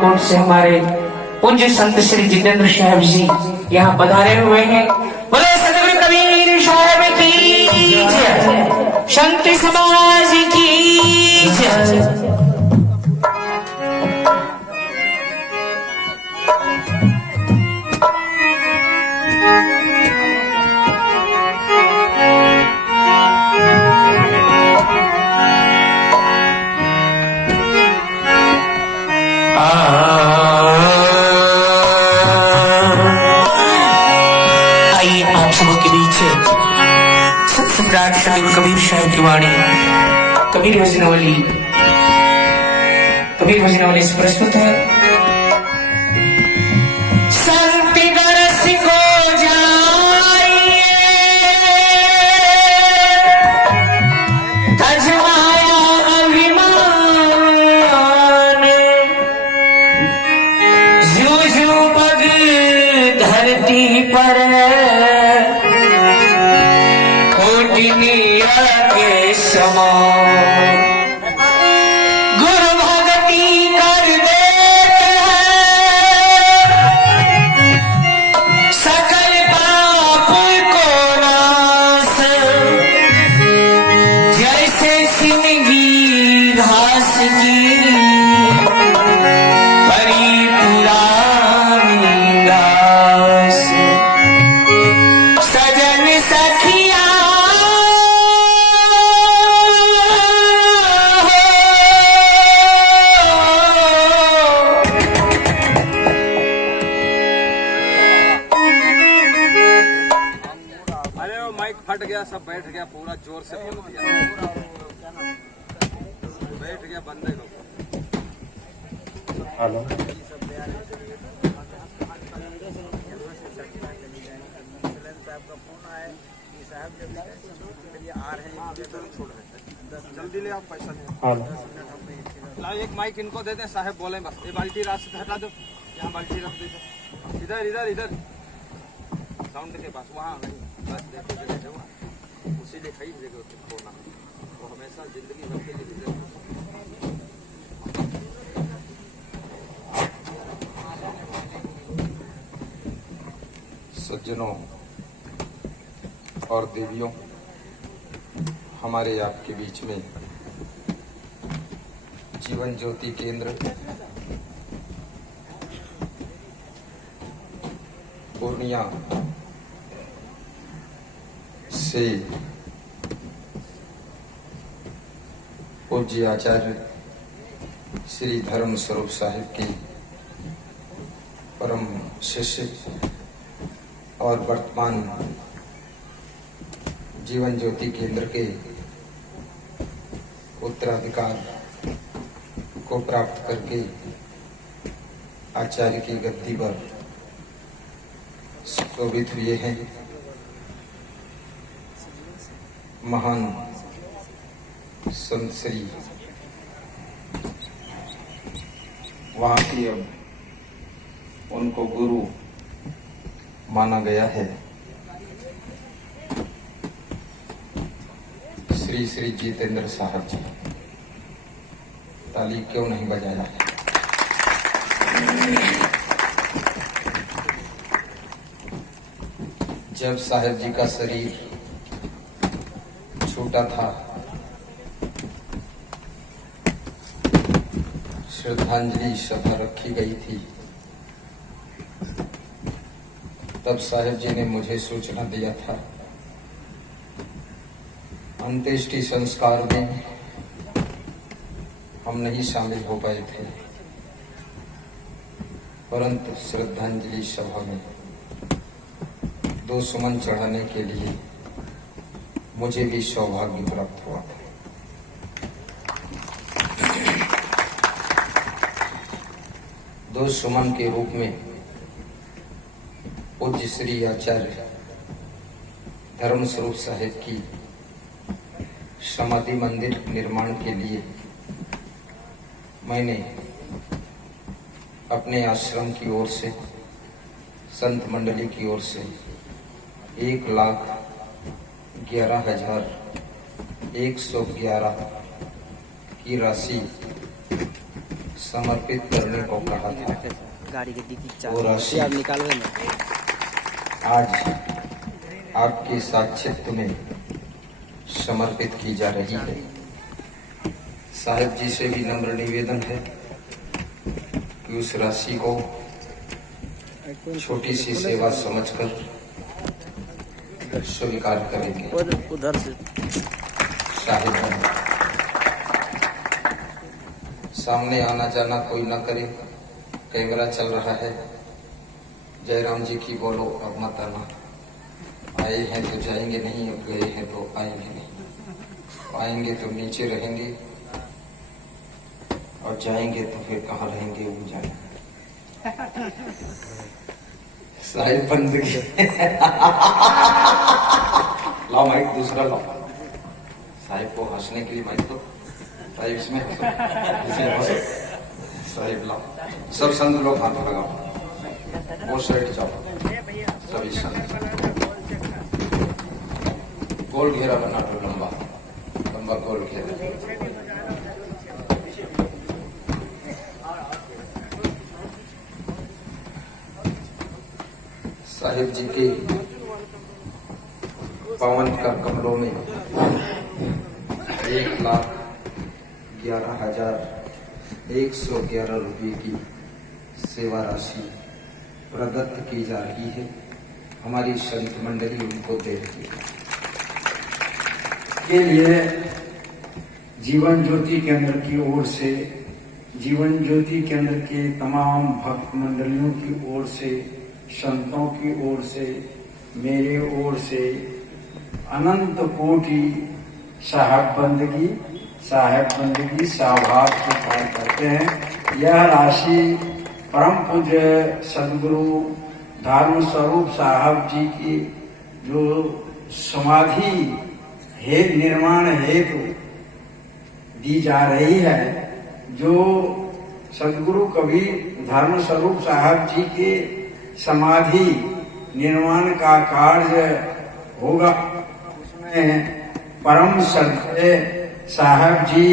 Coat से हमारे पूज्य संत श्री जितेंद्र साहब जी यहाँ पधारे हुए हैं। बोले सदगुरु कबीर साहब की जय, संत समाज की जय। आइए आप सबके बीच संत सम्राट सदगुरु कबीर साहब की वाणी कबीर भजनावली से प्रस्तुत है। संत गरस को जाइए तजमाया अभिमान, जू जू पग धरती पर कोटिनिया के समान, गुरु भक्ति कर देते हैं सकल पाप को नाश, जैसे सिंगी घास की परी पुरानी घास, सजन सखिया फट गया, सब बैठ गया, पूरा जोर से बोल दिया, बैठ गया बंदे लोग। हेलो साहब का फोन आया कि साहब जब आ रहे हैं छोड़ रहे जल्दी ले, आप पैसा ले लाओ, एक माइक इनको दे दें, साहब बोले बस ये बाल्टी रास्ते हटा दो, यहाँ बाल्टी रख दो, इधर इधर इधर साउंड के पास, वहाँ नहीं बस देखो उसी लिए कई जगह खोना, वो हमेशा जिंदगी भर के लिए। सज्जनों और देवियों, हमारे आपके बीच में जीवन ज्योति केंद्र पूर्णिया से पूज्य आचार्य श्री धर्म स्वरूप साहिब की परम शिष्य और वर्तमान जीवन ज्योति केंद्र के उत्तराधिकार को प्राप्त करके आचार्य की गद्दी पर शोभित हुए हैं महान संत श्री, वहाँ की अब उनको गुरु माना गया है, श्री श्री जितेंद्र साहब जी। ताली क्यों नहीं बजाया है? जब साहब जी का शरीर छोटा था, श्रद्धांजलि सभा रखी गई थी, तब साहब जी ने मुझे सूचना दिया था। अंत्येष्टि संस्कार में हम नहीं शामिल हो पाए थे, परंतु श्रद्धांजलि सभा में 2 सुमन चढ़ाने के लिए मुझे भी सौभाग्य प्राप्त हुआ। दो सुमन के रूप में पूज्य श्री आचार्य धर्म स्वरूप साहिब की समाधि मंदिर निर्माण के लिए मैंने अपने आश्रम की ओर से, संत मंडली की ओर से 1,11,111 की राशि समर्पित करने को कहा था गाड़ी के डिक्की वो चाबी राशि आप निकालवे ना। आज आपके साक्षित्व में समर्पित की जा रही है। साहिब जी से भी नम्र निवेदन है कि उस राशि को छोटी सी सेवा समझकर स्वीकार करेंगे। उधर से साहिब सामने आना जाना कोई ना करे, कैमरा चल रहा है। जयराम जी की बोलो अब मत आना, आए हैं तो जाएंगे नहीं, अब गए हैं तो आएंगे नहीं। आएंगे तो नीचे रहेंगे और जाएंगे तो फिर कहाँ रहेंगे वो जाने। साहिब बंदगी लाओ माइक दूसरा लाओ। साहिब को हंसने के लिए माइक दो। साहिब इसमें हंसो, इसमें हंसो। साहिब लाओ। सब संत लोग हाथ लगाओ, वो साइड जाओ, सभी संत गोल घेरा बना दो, लंबा लंबा गोल घेरा। साहिब जी के पावन का कमरों में 1,11,111 रुपये की सेवा राशि प्रदत्त की जा रही है। हमारी संत मंडली उनको दे रही है। के लिए जीवन ज्योति केंद्र की ओर से, जीवन ज्योति केंद्र के तमाम भक्त मंडलियों की ओर से, संतों की ओर से, मेरे ओर से अनंत कोटि साहब बंदगी साहबाब स्वीकार करते हैं। यह राशि परम पूज्य सदगुरु धर्म स्वरूप साहब जी की जो समाधि निर्माण हेतु दी जा रही है, जो सदगुरु कबीर धर्म स्वरूप साहब जी के समाधि निर्माण का कार्य होगा, उसमें परम श्रद्धेय साहब जी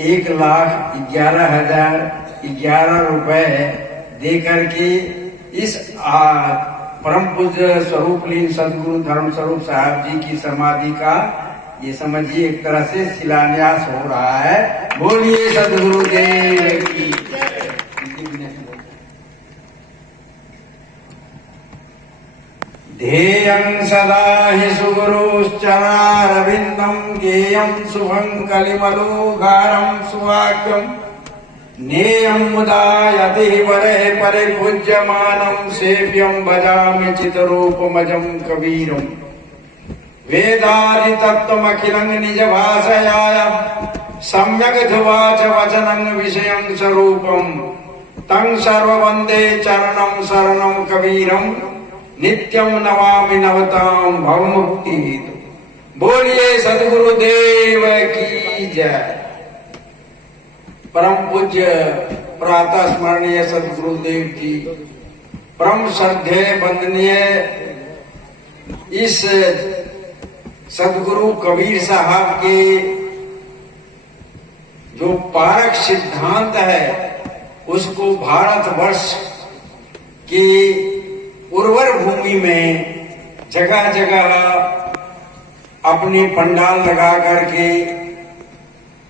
1,11,011 रुपए दे करके इस परम पूज्य स्वरूपलीन सदगुरु धर्म स्वरूप साहब जी की समाधि का, ये समझिए एक तरह से शिलान्यास हो रहा है। बोलिए सदगुरुदेव की। ध्येयं सदा हि सुगुरुश्चरणारविन्दं ज्ञेयं शुभं कलिमलोगारं सुवाक्यं नेयं मुदा यति परे परे पूज्यमानं सेव्यं भजामि चितरूपमजं कबीरम्। वेदादि तत्त्वमखिलं निजभाषयाय सम्यक् ध्रुवाच वचनं विषयं स्वरूपं तं सर्ववन्दे चरणं शरणं कबीरं नित्यं नमामि नवतां भवमुक्ति हेतु। बोलिए सद्गुरुदेव की जय। परम पूज्य प्रातः स्मरणीय सद्गुरुदेव जी, परम श्रद्धेय वंदनीय इस सदगुरु कबीर साहब के जो पारक सिद्धांत है, उसको भारतवर्ष की उर्वर भूमि में जगह जगह अपने पंडाल लगा करके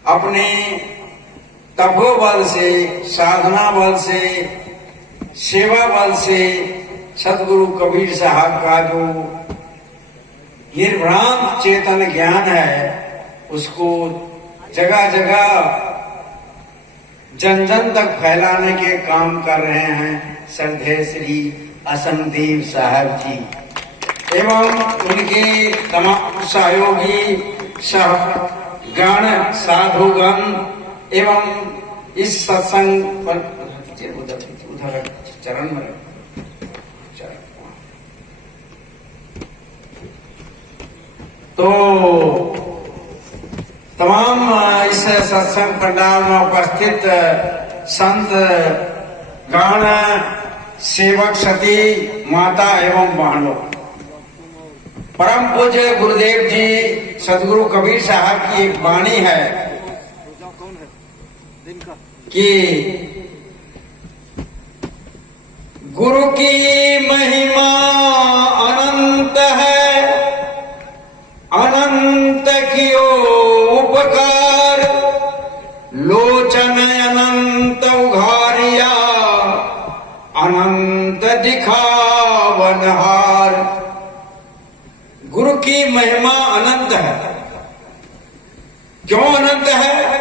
अपने तपोबल से, साधना बल से, सेवा बल से सदगुरु कबीर साहब का जो निर्भ्रांत चेतन ज्ञान है, उसको जगह जगह जन जन तक फैलाने के काम कर रहे हैं श्रद्धेय श्री असमदेव साहब जी एवं उनके तमाम सहयोगी सहगण साधुगण एवं इस सत्संग पर उधर चरण में तो तमाम इस सत्संग पंडाल में उपस्थित संत गण, सेवक सती, माता एवं बहनों, परम पूज्य गुरुदेव जी सदगुरु कबीर साहब की एक वाणी है। कि गुरु की महिमा अनंत है, अनंत कियो उपकार, लोचन अनंत उघारिया, अनंत दिखावनहार। गुरु की महिमा अनंत है। क्यों अनंत है?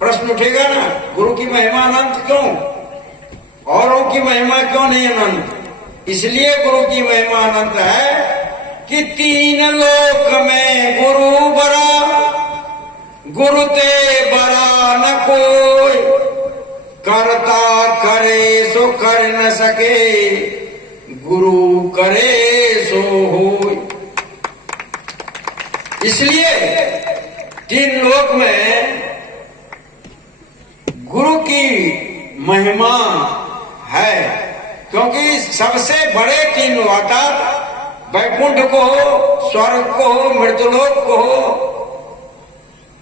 प्रश्न उठेगा ना, गुरु की महिमा अनंत क्यों, औरों की महिमा क्यों नहीं अनंत? इसलिए गुरु की महिमा अनंत है कि तीन लोक में गुरु बरा, गुरु ते बरा न कोई, करता करे सो कर न सके, गुरु करे सो होय। इसलिए तीन लोक में गुरु की महिमा है, क्योंकि सबसे बड़े तीन अर्थात वैकुंठ को हो, स्वर्ग को हो, मृत्युलोक को हो,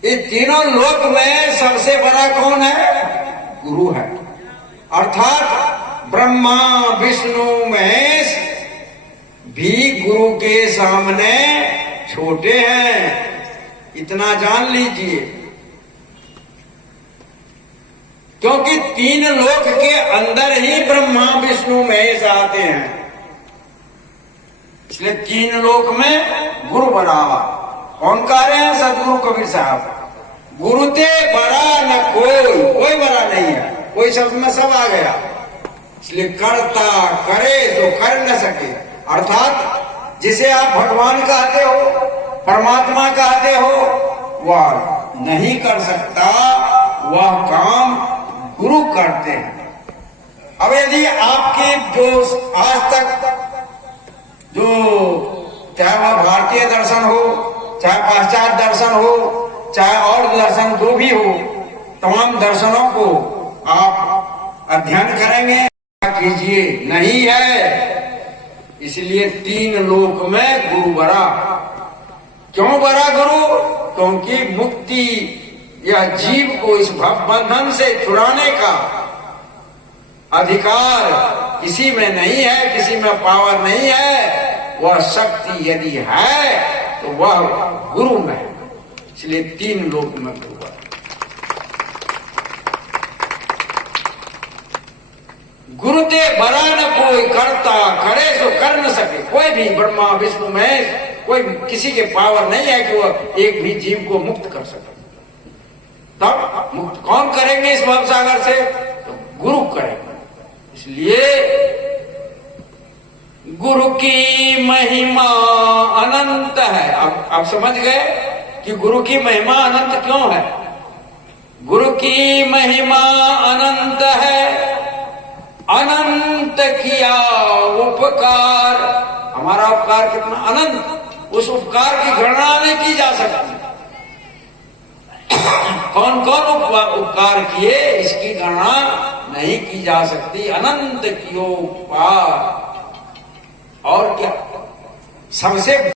ये तीनों लोक में सबसे बड़ा कौन है? गुरु है। अर्थात ब्रह्मा विष्णु महेश भी गुरु के सामने छोटे हैं, इतना जान लीजिए। क्योंकि तीन लोक के अंदर ही ब्रह्मा विष्णु महेश आते हैं, इसलिए तीन लोक में गुरु बरावा। कौन कह रहे हैं? सदगुरु कबीर साहब। गुरु ते बड़ा न कोई बड़ा नहीं है, कोई शब्द में सब आ गया। इसलिए करता करे तो कर न सके, अर्थात जिसे आप भगवान कहते हो, परमात्मा कहते हो, वह नहीं कर सकता, वह काम गुरु करते हैं। अब यदि आपके जो आज तक जो चाहे वह भारतीय दर्शन हो, चाहे पाश्चात्य दर्शन हो, चाहे और दर्शन जो भी हो, तमाम दर्शनों को आप अध्ययन करेंगे, कीजिए, नहीं है। इसलिए तीन लोक में गुरु बरा। क्यों बरा गुरु? क्योंकि मुक्ति या जीव को इस भव बंधन से छुड़ाने का अधिकार किसी में नहीं है, किसी में पावर नहीं है। वह शक्ति यदि है तो वह गुरु में है। इसलिए तीन लोक में गुरु है। गुरु ते बरा न कोई, करता करे सो कर न सके। कोई भी ब्रह्मा विष्णु महेश, कोई किसी के पावर नहीं है कि वह एक भी जीव को मुक्त कर सके। तब मुक्त कौन करेंगे इस भवसागर से? तो गुरु करेंगे। इसलिए गुरु की महिमा अनंत है। अब समझ गए कि गुरु की महिमा अनंत क्यों है? गुरु की महिमा अनंत है, अनंत किया उपकार। हमारा उपकार कितना अनंत, उस उपकार की गणना नहीं की जा सकती। कौन कौन उपकार किए इसकी गणना नहीं की जा सकती। अनंत कियो उपकार। और क्या सबसे